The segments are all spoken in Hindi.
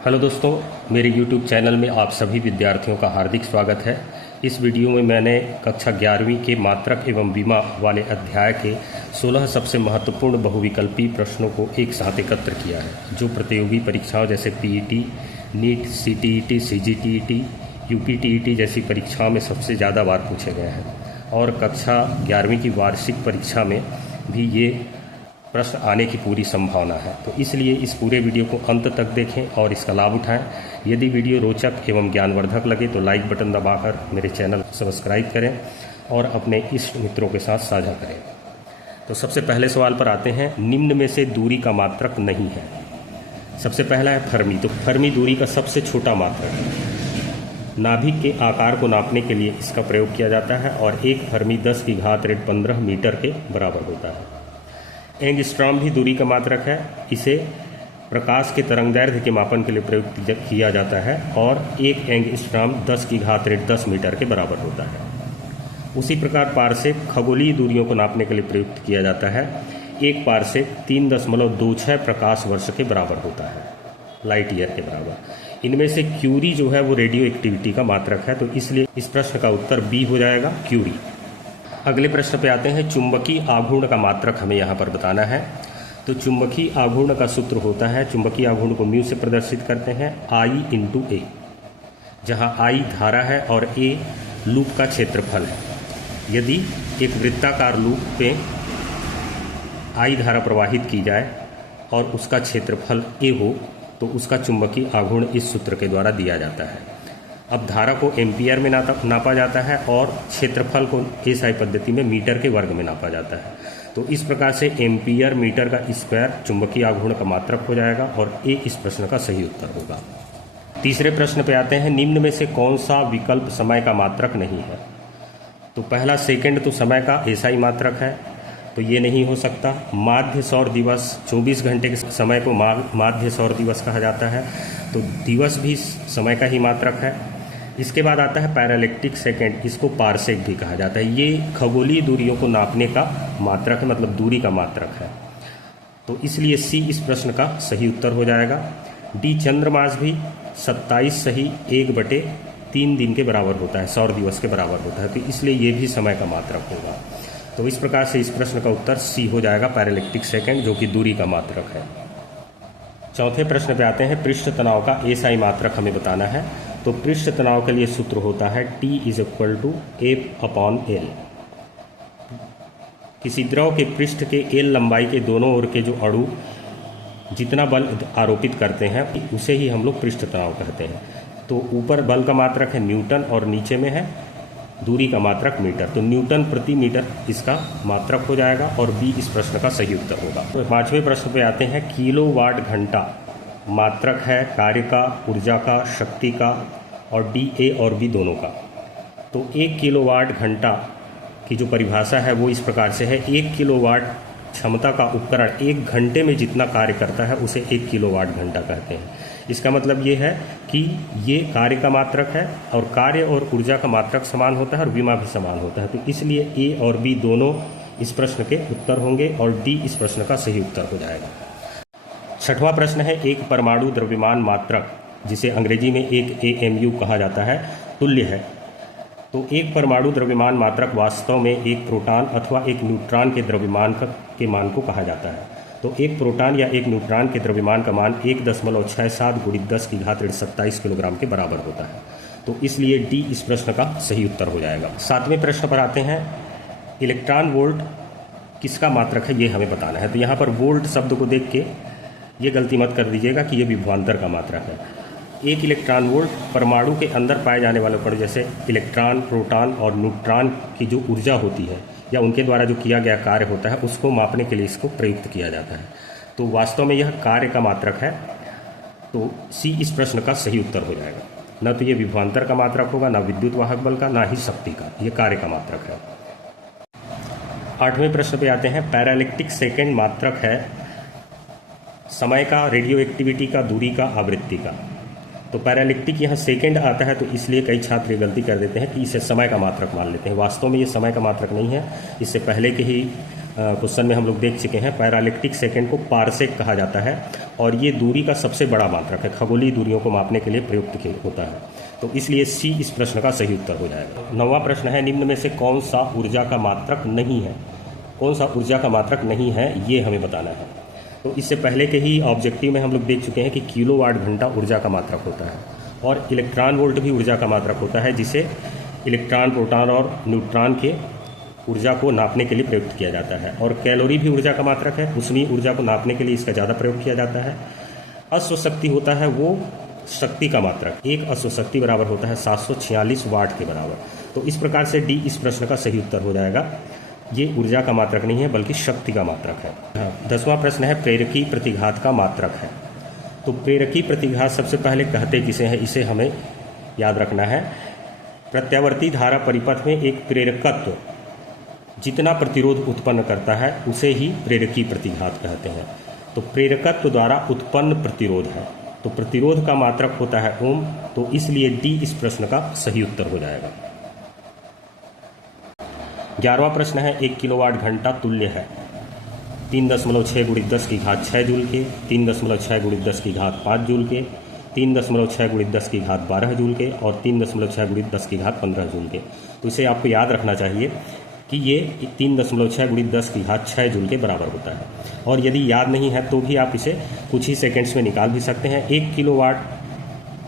हेलो दोस्तों, मेरे YouTube चैनल में आप सभी विद्यार्थियों का हार्दिक स्वागत है। इस वीडियो में मैंने कक्षा 11वीं के मात्रक एवं विमा वाले अध्याय के 16 सबसे महत्वपूर्ण बहुविकल्पी प्रश्नों को एक साथ एकत्र किया है, जो प्रतियोगी परीक्षाओं जैसे पीईटी, नीट, सीटीईटी, सीजीटीईटी, यूपीटीईटी जैसी परीक्षाओं में सबसे ज़्यादा बार पूछे गए हैं और कक्षा 11वीं की वार्षिक परीक्षा में भी ये प्रश्न आने की पूरी संभावना है। तो इसलिए इस पूरे वीडियो को अंत तक देखें और इसका लाभ उठाएं। यदि वीडियो रोचक एवं ज्ञानवर्धक लगे तो लाइक बटन दबाकर मेरे चैनल को सब्सक्राइब करें और अपने इष्ट मित्रों के साथ साझा करें। तो सबसे पहले सवाल पर आते हैं, निम्न में से दूरी का मात्रक नहीं है। सबसे पहला है फर्मी। तो फर्मी दूरी का सबसे छोटा मात्रक है। नाभिक के आकार को नापने के लिए इसका प्रयोग किया जाता है और एक फर्मी 10⁻15 मीटर के बराबर होता है। एंगस्ट्रॉम भी दूरी का मात्रक है। इसे प्रकाश के तरंगदैर्घ्य के मापन के लिए प्रयोग किया जाता है और एक एंगस्ट्रॉम 10⁻10 मीटर के बराबर होता है। उसी प्रकार पारसेक खगोलीय दूरियों को नापने के लिए प्रयुक्त किया जाता है। एक पारसेक 3.26 प्रकाश वर्ष के बराबर होता है, लाइट ईयर के बराबर। इनमें से क्यूरी जो है वो रेडियो एक्टिविटी का मात्रक है, तो इसलिए इस प्रश्न का उत्तर बी हो जाएगा, क्यूरी। अगले प्रश्न पे आते हैं, चुंबकीय आघूर्ण का मात्रक हमें यहाँ पर बताना है। तो चुंबकीय आघूर्ण का सूत्र होता है, चुंबकीय आघूर्ण को म्यू से प्रदर्शित करते हैं, I/A, जहाँ I धारा है और A लूप का क्षेत्रफल है। यदि एक वृत्ताकार लूप पे I धारा प्रवाहित की जाए और उसका क्षेत्रफल A हो तो उसका चुंबकीय आघूर्ण इस सूत्र के द्वारा दिया जाता है। अब धारा को एम्पियर में नापा जाता है और क्षेत्रफल को एसआई पद्धति में मीटर के वर्ग में नापा जाता है। तो इस प्रकार से एम्पियर मीटर का स्क्वायर चुंबकीय आघूर्ण का मात्रक हो जाएगा और ए इस प्रश्न का सही उत्तर होगा। तीसरे प्रश्न पे आते हैं, निम्न में से कौन सा विकल्प समय का मात्रक नहीं है। तो पहला सेकंड तो समय का एसआई मात्रक है, तो ये नहीं हो सकता। माध्य सौर दिवस, 24 घंटे के समय को माध्य सौर दिवस कहा जाता है, तो दिवस भी समय का ही मात्रक है। इसके बाद आता है पैरालेक्टिक सेकेंड, इसको पारसेक भी कहा जाता है। ये खगोलीय दूरियों को नापने का मात्रक है, मतलब दूरी का मात्रक है। तो इसलिए सी इस प्रश्न का सही उत्तर हो जाएगा। डी चंद्रमास भी 27 सही 1/3 दिन के बराबर होता है, सौर दिवस के बराबर होता है, तो इसलिए ये भी समय का मात्रक होगा। तो इस प्रकार से इस प्रश्न का उत्तर सी हो जाएगा, पैरालेक्टिक सेकेंड, जो कि दूरी का मात्रक है। चौथे प्रश्न पे आते हैं, पृष्ठ तनाव का एसआई मात्रक हमें बताना है। तो पृष्ठ तनाव के लिए सूत्र होता है T=F/L। किसी द्रव के पृष्ठ के L लंबाई के दोनों ओर के जो अणु जितना बल आरोपित करते हैं उसे ही हम लोग पृष्ठ तनाव कहते हैं। तो ऊपर बल का मात्रक है न्यूटन और नीचे में है दूरी का मात्रक मीटर, तो न्यूटन प्रति मीटर इसका मात्रक हो जाएगा और बी इस प्रश्न का सही उत्तर होगा। तो पांचवें प्रश्न पे आते हैं, किलोवाट घंटा मात्रक है कार्य का, ऊर्जा का, शक्ति का और डी ए और बी दोनों का। तो 1 किलोवाट घंटा की जो परिभाषा है वो इस प्रकार से है, 1 किलोवाट क्षमता का उपकरण 1 घंटे में जितना कार्य करता है उसे 1 किलोवाट घंटा कहते हैं। इसका मतलब ये है कि ये कार्य का मात्रक है और कार्य और ऊर्जा का मात्रक समान होता है और विमा भी समान होता है, तो इसलिए ए और बी दोनों इस प्रश्न के उत्तर होंगे और डी इस प्रश्न का सही उत्तर हो जाएगा। छठवां प्रश्न है, एक परमाणु द्रव्यमान मात्रक, जिसे अंग्रेजी में एक AMU कहा जाता है, तुल्य है। तो एक परमाणु द्रव्यमान मात्रक वास्तव में एक प्रोटॉन अथवा एक न्यूट्रॉन के द्रव्यमान के मान को कहा जाता है। तो एक प्रोटॉन या एक न्यूट्रॉन के द्रव्यमान का मान 1.67 × 10⁻27 किलोग्राम के बराबर होता है, तो इसलिए डी इस प्रश्न का सही उत्तर हो जाएगा। सातवें प्रश्न पर आते हैं, इलेक्ट्रॉन वोल्ट किसका मात्रक है ये हमें बताना है। तो यहाँ पर वोल्ट शब्द को देख के ये गलती मत कर दीजिएगा कि ये विभवांतर का मात्रक है। एक इलेक्ट्रॉन वोल्ट परमाणु के अंदर पाए जाने वाले कण जैसे इलेक्ट्रॉन, प्रोटॉन और न्यूट्रॉन की जो ऊर्जा होती है या उनके द्वारा जो किया गया कार्य होता है उसको मापने के लिए इसको प्रयुक्त किया जाता है। तो वास्तव में यह कार्य का मात्रक है, तो सी इस प्रश्न का सही उत्तर हो जाएगा। न तो ये विभवांतर का मात्रक होगा, ना विद्युत वाहक बल का, ना ही शक्ति का, ये कार्य का मात्रक है। आठवें प्रश्न पे आते हैं, पैरालेक्टिक सेकेंड मात्रक है समय का, रेडियो एक्टिविटी का, दूरी का, आवृत्ति का। तो पैरालिक्टिक यहाँ सेकंड आता है, तो इसलिए कई छात्र ये गलती कर देते हैं कि इसे समय का मात्रक मान लेते हैं। वास्तव में ये समय का मात्रक नहीं है, इससे पहले के ही क्वेश्चन में हम लोग देख चुके हैं, पैरालेक्टिक सेकंड को पारसेक कहा जाता है और ये दूरी का सबसे बड़ा मात्रक है, खगोलीय दूरियों को मापने के लिए प्रयुक्त होता है। तो इसलिए सी इस प्रश्न का सही उत्तर हो जाएगा। 9वां प्रश्न है, निम्न में से कौन सा ऊर्जा का मात्रक नहीं है? कौन सा ऊर्जा का मात्रक नहीं है ये हमें बताना है। तो इससे पहले के ही ऑब्जेक्टिव में हम लोग देख चुके हैं कि किलोवाट घंटा ऊर्जा का मात्रक होता है और इलेक्ट्रॉन वोल्ट भी ऊर्जा का मात्रक होता है, जिसे इलेक्ट्रॉन, प्रोटॉन और न्यूट्रॉन के ऊर्जा को नापने के लिए प्रयुक्त किया जाता है। और कैलोरी भी ऊर्जा का मात्रक है, उष्मीय ऊर्जा को नापने के लिए इसका ज़्यादा प्रयोग किया जाता है। अश्व शक्ति होता है वो शक्ति का मात्रक, एक अश्व शक्ति बराबर होता है 746 वाट के बराबर। तो इस प्रकार से डी इस प्रश्न का सही उत्तर हो जाएगा। ये ऊर्जा का मात्रक नहीं है बल्कि शक्ति का मात्रक है। 10वां प्रश्न है, प्रेरकी प्रतिघात का मात्रक है। तो प्रेरकी प्रतिघात सबसे पहले कहते किसे हैं, इसे हमें याद रखना है। प्रत्यावर्ती धारा परिपथ में एक प्रेरकत्व जितना प्रतिरोध उत्पन्न करता है उसे ही प्रेरकी प्रतिघात कहते हैं। तो प्रेरकत्व द्वारा उत्पन्न प्रतिरोध है, तो प्रतिरोध का मात्रक होता है ओम, तो इसलिए डी इस प्रश्न का सही उत्तर हो जाएगा। 11वां प्रश्न है, 1 किलोवाट घंटा तुल्य है 3.6 × 10 की घात 6 जूल के, 3.6 × 10 की घात 5 जूल के, 3.6 × 10 की घात 12 जूल के और 3.6 × 10 की घात 15 जूल के। तो इसे आपको याद रखना चाहिए कि ये 3.6 × 10 की घात 6 जूल के बराबर होता है। और यदि याद नहीं है तो भी आप इसे कुछ ही सेकंड्स में निकाल भी सकते हैं। 1 किलोवाट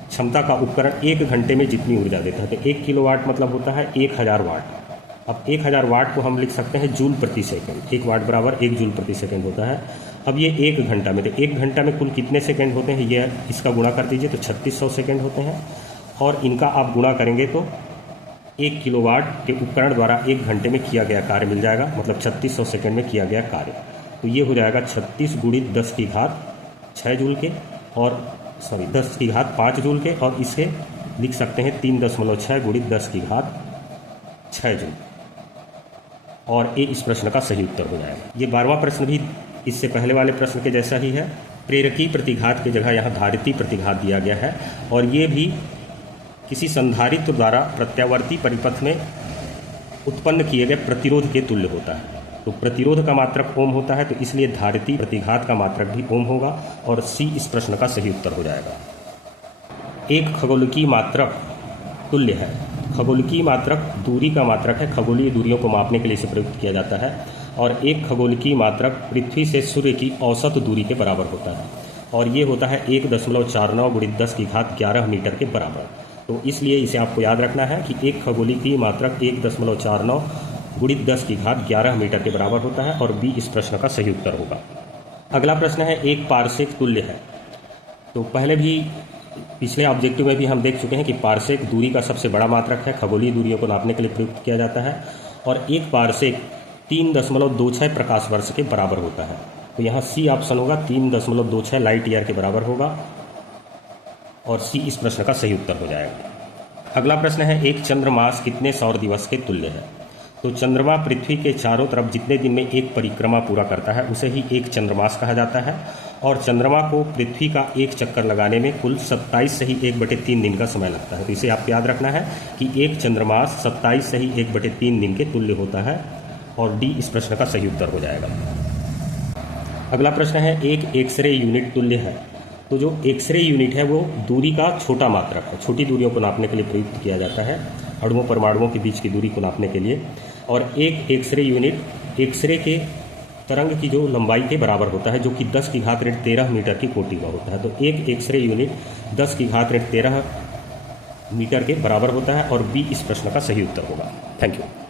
क्षमता का उपकरण 1 घंटे में जितनी ऊर्जा देता है, तो 1 किलोवाट मतलब होता है 1000 वाट। अब 1000 वाट को हम लिख सकते हैं जूल प्रति सेकंड, 1 वाट बराबर 1 जूल प्रति सेकंड होता है। अब ये 1 घंटा में, तो 1 घंटा में कुल कितने सेकंड होते हैं, ये इसका गुणा कर दीजिए तो 3600 सेकंड होते हैं और इनका आप गुणा करेंगे तो 1 किलोवाट के उपकरण द्वारा 1 घंटे में किया गया कार्य मिल जाएगा, मतलब 3600 सेकंड में किया गया कार्य। तो ये हो जाएगा 36 × 10 की घात 6 जूल के और 10 की घात 5 जूल के, और इसे लिख सकते हैं 3.6 × 10 की घात 6 जूल, और ये इस प्रश्न का सही उत्तर हो जाएगा। ये 12वां प्रश्न भी इससे पहले वाले प्रश्न के जैसा ही है। प्रेरकी प्रतिघात की जगह यहाँ धारिती प्रतिघात दिया गया है और ये भी किसी संधारित्र द्वारा प्रत्यावर्ती परिपथ में उत्पन्न किए गए प्रतिरोध के तुल्य होता है। तो प्रतिरोध का मात्रक ओम होता है, तो इसलिए धारिती प्रतिघात का मात्रक भी ओम होगा और सी इस प्रश्न का सही उत्तर हो जाएगा। एक खगोलीय मात्रक तुल्य है। खगोलीय मात्रक दूरी का मात्रक है, खगोलीय दूरियों को मापने के लिए इसे प्रयुक्त किया जाता है। और एक खगोलीय मात्रक पृथ्वी से सूर्य की औसत दूरी के बराबर होता है और ये होता है 1.49 × 10 की घात 11 मीटर के बराबर। तो इसलिए इसे आपको याद रखना है कि एक खगोलीय मात्रक 1.49 × 10 की घात 11 मीटर के बराबर होता है और बी इस प्रश्न का सही उत्तर होगा। अगला प्रश्न है, एक पारसेक तुल्य है। तो पहले भी पिछले ऑब्जेक्टिव में भी हम देख चुके हैं कि पारसेक दूरी का सबसे बड़ा मात्रक है, खगोलीय दूरियों को नापने के लिए प्रयुक्त किया जाता है और एक पारसेक 3.26 प्रकाश वर्ष के बराबर होता है। तो यहाँ सी ऑप्शन होगा, 3.26 लाइट ईयर के बराबर होगा और सी इस प्रश्न का सही उत्तर हो जाएगा। अगला प्रश्न है, एक चंद्रमास कितने सौर दिवस के तुल्य है। तो चंद्रमा पृथ्वी के चारों तरफ जितने दिन में एक परिक्रमा पूरा करता है उसे ही एक चंद्रमास कहा जाता है और चंद्रमा को पृथ्वी का एक चक्कर लगाने में कुल 27 से ही 1/3 दिन का समय लगता है। तो इसे आप याद रखना है कि एक चंद्रमास 27 से ही 1/3 दिन के तुल्य होता है और डी इस प्रश्न का सही उत्तर हो जाएगा। अगला प्रश्न है, एक एक्सरे यूनिट तुल्य है। तो जो एक्सरे यूनिट है वो दूरी का छोटा मात्रक है, छोटी दूरियों को नापने के लिए प्रयुक्त किया जाता है, अणुओं परमाणुओं के बीच की दूरी को नापने के लिए। और एक एक्सरे यूनिट एक्सरे के तरंग की जो लंबाई के बराबर होता है, जो कि 10 की घात 13 मीटर की कोटि का होता है। तो एक एक्सरे यूनिट 10 की घात 13 मीटर के बराबर होता है और बी इस प्रश्न का सही उत्तर होगा। Thank you.